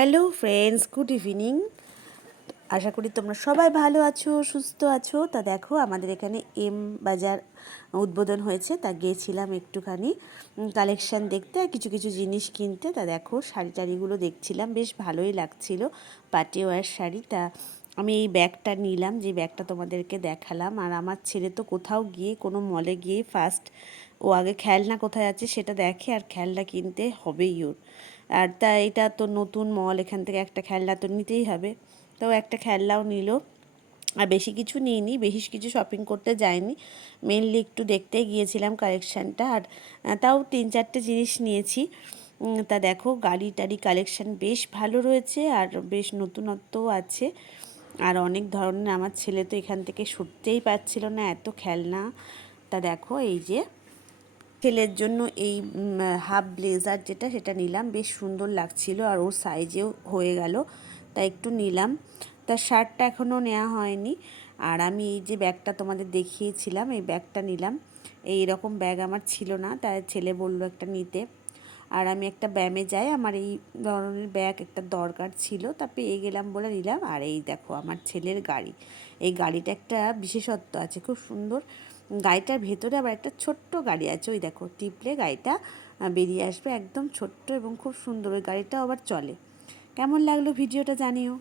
Hello friends, good evening. আশা করি তোমরা সবাই ভালো আছো, সুস্থ আছো। তা দেখো, আমাদের এখানে এম বাজার উদ্বোধন হয়েছে, তা গিয়েছিলাম একটুখানি। কালেকশান দেখতে আর কিছু কিছু জিনিস কিনতে। তা দেখো, শাড়ি টাড়িগুলো দেখছিলাম, বেশ ভালোই লাগছিল। পার্টি ওয়ার শাড়ি, তা আমি এই ব্যাগটা নিলাম, যে ব্যাগটা তোমাদেরকে দেখালাম। আর আমার ছেলে তো কোথাও গিয়ে, কোনো মলে গিয়ে ফার্স্ট ও আগে খেলনা কোথায় আছে সেটা দেখে আর খেলনা কিনতে হবেই ওর। আর তা এটা তো নতুন মল এখান থেকে একটা খেলনা তো নিতেই হবে। তো একটা খেলনাও নিল। আর বেশি কিছু নিইনি, বেশি কিছু শপিং করতে যায়নি। মেনলি একটু দেখতে গিয়েছিলাম কালেকশানটা আর তাও তিন চারটে জিনিস নিয়েছি। তা দেখো গাড়ি টাড়ি কালেকশান বেশ ভালো রয়েছে আর বেশ নতুনত্বও আছে। আর অনেক ধরনের, আমার ছেলে তো এখান থেকে সরতেই পারছিল না এত খেলনা। তা দেখো, এই যে ছেলের জন্য এই হাফ ব্লেজার যেটা, সেটা নিলাম। বেশ সুন্দর লাগছিল আর ওর সাইজেও হয়ে গেল, তাই একটু নিলাম। তা শার্টটা এখনও নেওয়া হয়নি। আর আমি এই যে ব্যাগটা তোমাদের দেখিয়েছিলাম, এই ব্যাগটা নিলাম। এই রকম ব্যাগ আমার ছিল না, তাই ছেলে বলল একটা নিতে। আর আমি একটা ব্যায়ামে যাই, আমার এই ধরনের ব্যাগ একটা দরকার ছিল, তা পেয়ে গেলাম বলে নিলাম। আর এই দেখো, আমার ছেলের গাড়ি। এই গাড়িটা একটা বিশেষত্ব আছে, খুব সুন্দর। গাড়িটার ভেতরে আবার একটা ছোট্ট গাড়ি আছে, ওই দেখো, টিপলে গাড়িটা বেরিয়ে আসবে একদম ছোট্ট এবং খুব সুন্দর, ওই গাড়িটাও আবার চলে। কেমন লাগল ভিডিওটা জানিও।